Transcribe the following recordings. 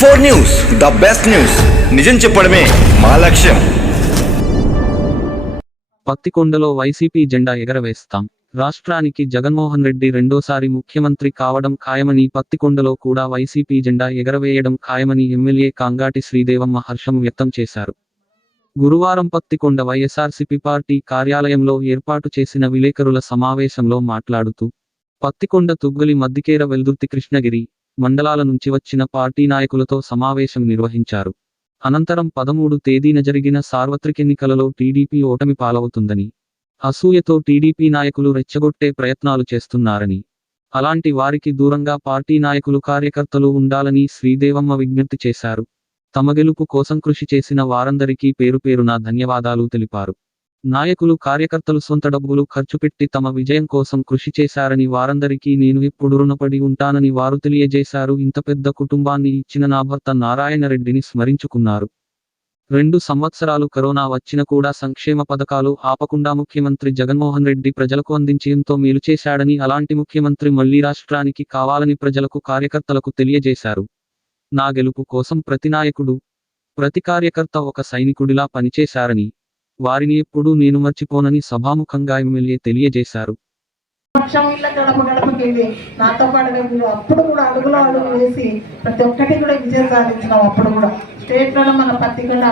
V4 news, the best news. నిజం చెప్పడమే మా లక్ష్యం. పత్తికొండలో వైసీపీ జెండా ఎగరవేస్తాం. రాష్ట్రానికి జగన్మోహన్ రెడ్డి రెండోసారి ముఖ్యమంత్రి కావడం ఖాయమని, పత్తికొండలో కూడా వైసీపీ జెండా ఎగరవేయడం ఖాయమని ఎమ్మెల్యే కాంగాటి శ్రీదేవమ్మ హర్షం వ్యక్తం చేశారు. గురువారం పత్తికొండ వైఎస్ఆర్సీపీ పార్టీ కార్యాలయంలో ఏర్పాటు చేసిన విలేకరుల సమావేశంలో మాట్లాడుతూ, పత్తికొండ, తుగ్గలి, మద్దికేర, వెల్దుర్తి, కృష్ణగిరి మండలాల నుంచి వచ్చిన పార్టీ నాయకులతో సమావేశం నిర్వహించారు. అనంతరం 13 తేదీన జరిగిన సార్వత్రికెన్నికలలో టీడీపీ ఓటమి పాలవుతుందని, అసూయతో టీడీపీ నాయకులు రెచ్చగొట్టే ప్రయత్నాలు చేస్తున్నారని, అలాంటి వారికి దూరంగా పార్టీ నాయకులు, కార్యకర్తలు ఉండాలని శ్రీదేవమ్మ విజ్ఞప్తి చేశారు. తమ గెలుపు కోసం కృషి చేసిన వారందరికీ పేరుపేరున ధన్యవాదాలు తెలిపారు. నాయకులు, కార్యకర్తలు సొంత డబ్బులు ఖర్చు పెట్టి తమ విజయం కోసం కృషి చేశారని, వారందరికీ నేను ఎప్పుడు రుణపడి ఉంటానని వారు తెలియజేశారు. ఇంత పెద్ద కుటుంబాన్ని ఇచ్చిన నా భర్త నారాయణరెడ్డిని స్మరించుకున్నారు. 2 సంవత్సరాలు కరోనా వచ్చిన కూడా సంక్షేమ పథకాలు ఆపకుండా ముఖ్యమంత్రి జగన్మోహన్ రెడ్డి ప్రజలకు అందించి ఎంతో మేలు చేశాడని, అలాంటి ముఖ్యమంత్రి మళ్లీ రాష్ట్రానికి కావాలని ప్రజలకు, కార్యకర్తలకు తెలియజేశారు. నా గెలుపు కోసం ప్రతి నాయకుడు, ప్రతి కార్యకర్త ఒక సైనికుడిలా పనిచేశారని, వారిని ఎప్పుడూ నేను మర్చిపోనని సభాముఖంగా ఎమ్మెల్యే తెలియజేశారు. నాతో పాటు అప్పుడు కూడా అడుగులో అడుగు వేసి ప్రతి ఒక్కటి కూడా విజయం సాధించినాం. అప్పుడు కూడా స్టేట్ లోనే మన పత్తికొండ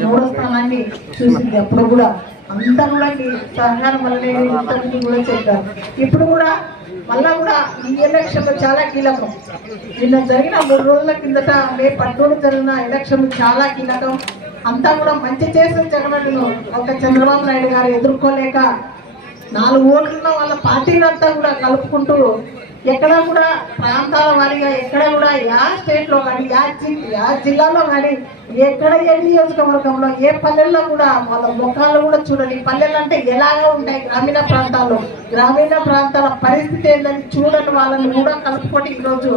3వ స్థానాన్ని చూసింది. అప్పుడు కూడా అంతా కూడా సహకారం వల్లనే కూడా చెప్పారు. ఇప్పుడు కూడా మళ్ళా కూడా ఈ ఎలక్షన్ చాలా కీలకం. నిన్న జరిగిన 3 రోజుల కిందట మే 14 జరిగిన ఎలక్షన్ చాలా కీలకం. అంతా కూడా మంచి చేసిన జగన్ను ఒక చంద్రబాబు నాయుడు గారు ఎదుర్కోలేక 4 ఓట్లున్న వాళ్ళ పార్టీలంతా కూడా కలుపుకుంటూ ఎక్కడ కూడా ప్రాంతాల వారీగా ఎక్కడ కూడా యా స్టేట్ లో కానీ యా జిల్లాలో కానీ ఎక్కడ ఏ నియోజకవర్గంలో ఏ పల్లెల్లో కూడా వాళ్ళ ముఖాలు కూడా చూడాలి. పల్లెలు అంటే ఎలాగా ఉంటాయి, గ్రామీణ ప్రాంతాల పరిస్థితి ఏంటని చూడని వాళ్ళని కూడా కలుపుకొని ఈరోజు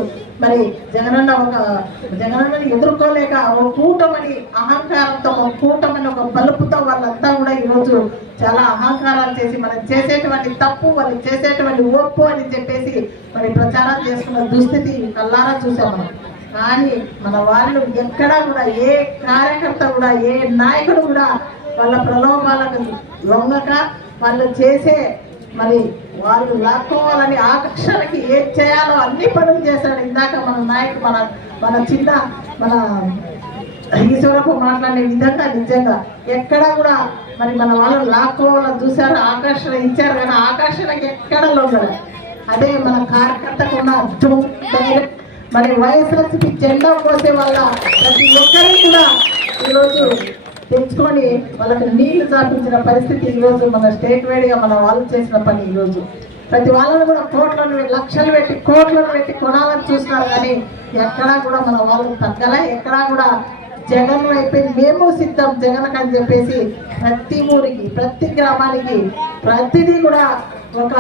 మరి జగనన్నని ఎదుర్కోలేక ఒక కూటమని అహంకారంతో, ఒక కూటమని ఒక బలుపుతో వాళ్ళంతా కూడా ఈరోజు చాలా అహంకారాలు చేసి మనం చేసేటువంటి తప్పు, వాళ్ళు చేసేటువంటి ఒప్పు అని చెప్పేసి మరి ప్రచారం చేసుకున్న దుస్థితి కల్లారా చూసాం మనం. కానీ మన వాళ్ళు ఎక్కడా కూడా ఏ కార్యకర్త కూడా, ఏ నాయకుడు కూడా వాళ్ళ ప్రలోభాలకు లొంగక వాళ్ళు చేసే మరి వాళ్ళు లాక్కోవాలని ఆకర్షణకి ఏం చేయాలో అన్ని పనులు చేశాడు. ఇందాక మన నాయకుడు మన ఈశ్వరపు మాట్లాడే విధంగా నిజంగా ఎక్కడా కూడా మరి మన వాళ్ళు లాక్కోవాలని చూశారు, ఆకర్షణ ఇచ్చారు. కానీ ఆకర్షణకి ఎక్కడ లొంగడు. అదే మన కార్యకర్తకు ఉన్న మరి వైఎస్ఆర్సీపీ జెండా పోసే వల్ల ప్రతి ఒక్కరికి కూడా ఈరోజు తెచ్చుకొని వాళ్ళకి నీళ్లు చాపించిన పరిస్థితి ఈరోజు మన స్టేట్ వైడ్గా మన వాళ్ళు చేసిన పని. ఈరోజు ప్రతి వాళ్ళని కూడా లక్షలు పెట్టి కొనాలని చూస్తున్నారు. కానీ ఎక్కడా కూడా మన వాళ్ళకి తగ్గలే. ఎక్కడా కూడా జగన్ అయిపోయింది, మేము సిద్ధం జగన్ అని చెప్పేసి ప్రతి ఊరికి, ప్రతి గ్రామానికి, ప్రతిదీ కూడా ఒక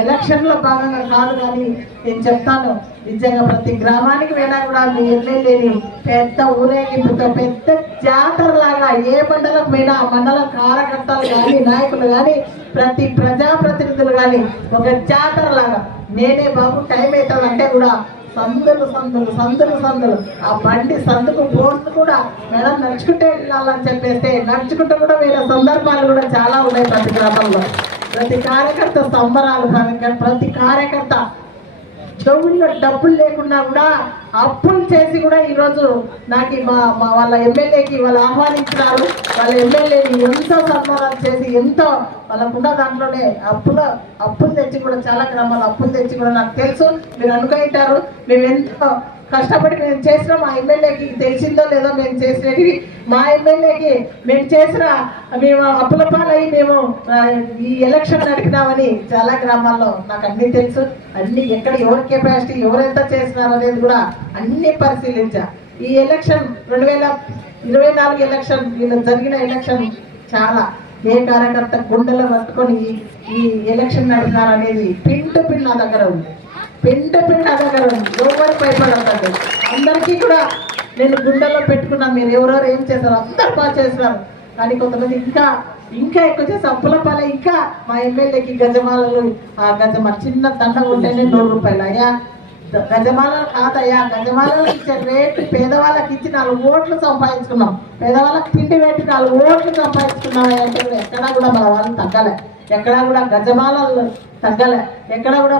ఎలక్షన్ లో భాగంగా కాదు. కానీ నేను చెప్తాను, నిజంగా ప్రతి గ్రామానికి పోయినా కూడా మీ ఎమ్మెల్యేని పెద్ద ఊరేగింపుతో, పెద్ద జాతర లాగా ఏ మండలం పోయినా మండల కార్యకర్తలు కానీ, నాయకులు కానీ, ప్రతి ప్రజాప్రతినిధులు కానీ ఒక జాతర లాగా నేనే బాబు టైం అవుతుందంటే కూడా సందులు ఆ బండి సందుకు పోస్ట్ కూడా మేడం నడుచుకుంటే వెళ్ళాలని చెప్పేస్తే నడుచుకుంటూ కూడా వేరే సందర్భాలు కూడా చాలా ఉన్నాయి. ప్రతి గ్రామంలో ప్రతి కార్యకర్త సంబరాలు, ప్రతి కార్యకర్త చెవుల్లో డబ్బులు లేకుండా కూడా అప్పులు చేసి కూడా ఈరోజు నాకు వాళ్ళ ఎమ్మెల్యేకి వాళ్ళు ఆహ్వానించినారు. వాళ్ళ ఎమ్మెల్యేని ఎంతో సన్మానాలు చేసి ఎంతో వాళ్ళకున్న దాంట్లోనే అప్పులు తెచ్చి కూడా చాలా గ్రామాలు అప్పులు తెచ్చి కూడా నాకు తెలుసు. మీరు అనుకుంటారు మేము ఎంతో కష్టపడి మేము చేసిన మా ఎమ్మెల్యేకి తెలిసిందో లేదో మేము చేసినవి మా ఎమ్మెల్యేకి మేము అప్పుల పాలయ్యి మేము ఈ ఎలక్షన్ నడిపినామని చాలా గ్రామాల్లో నాకు అన్ని తెలుసు. అన్ని ఎక్కడ ఎవరి కెపాసిటీ, ఎవరెంత చేసినారు అనేది కూడా అన్ని పరిశీలించా. ఈ ఎలక్షన్ 2024 ఎలక్షన్ జరిగిన ఎలక్షన్ చాలా ఏ కార్యకర్త గుండెలో పట్టుకొని ఈ ఎలక్షన్ నడిపినారు అనేది పిన్ నా దగ్గర ఉంది. ఎవరు భయపడతారు. అందరికీ కూడా నేను గుండెల్లో పెట్టుకున్నా. మీరు ఎవరెవరు ఏం చేశారు, అందరు బాగా చేస్తున్నారు. కానీ కొంతమంది ఇంకా ఎక్కువ చేసి అప్పుల పాలే. ఇంకా మా ఎమ్మెల్యేకి గజమాలలు, ఆ గజమాల చిన్న దండ ఉంటేనే 100 రూపాయలు. అయ్యా గజమాలను కాదయ్యా, గజమాలను ఇచ్చే రేటు పేదవాళ్ళకి ఇచ్చి 4 ఓట్లు సంపాదించుకున్నాం. పేదవాళ్ళకి తిండి పెట్టి 4 ఓట్లు సంపాదించుకున్నాం అంటే ఎక్కడా కూడా మన వాళ్ళు తగ్గలే, ఎక్కడా కూడా గజమాలలు తగ్గలే, ఎక్కడా కూడా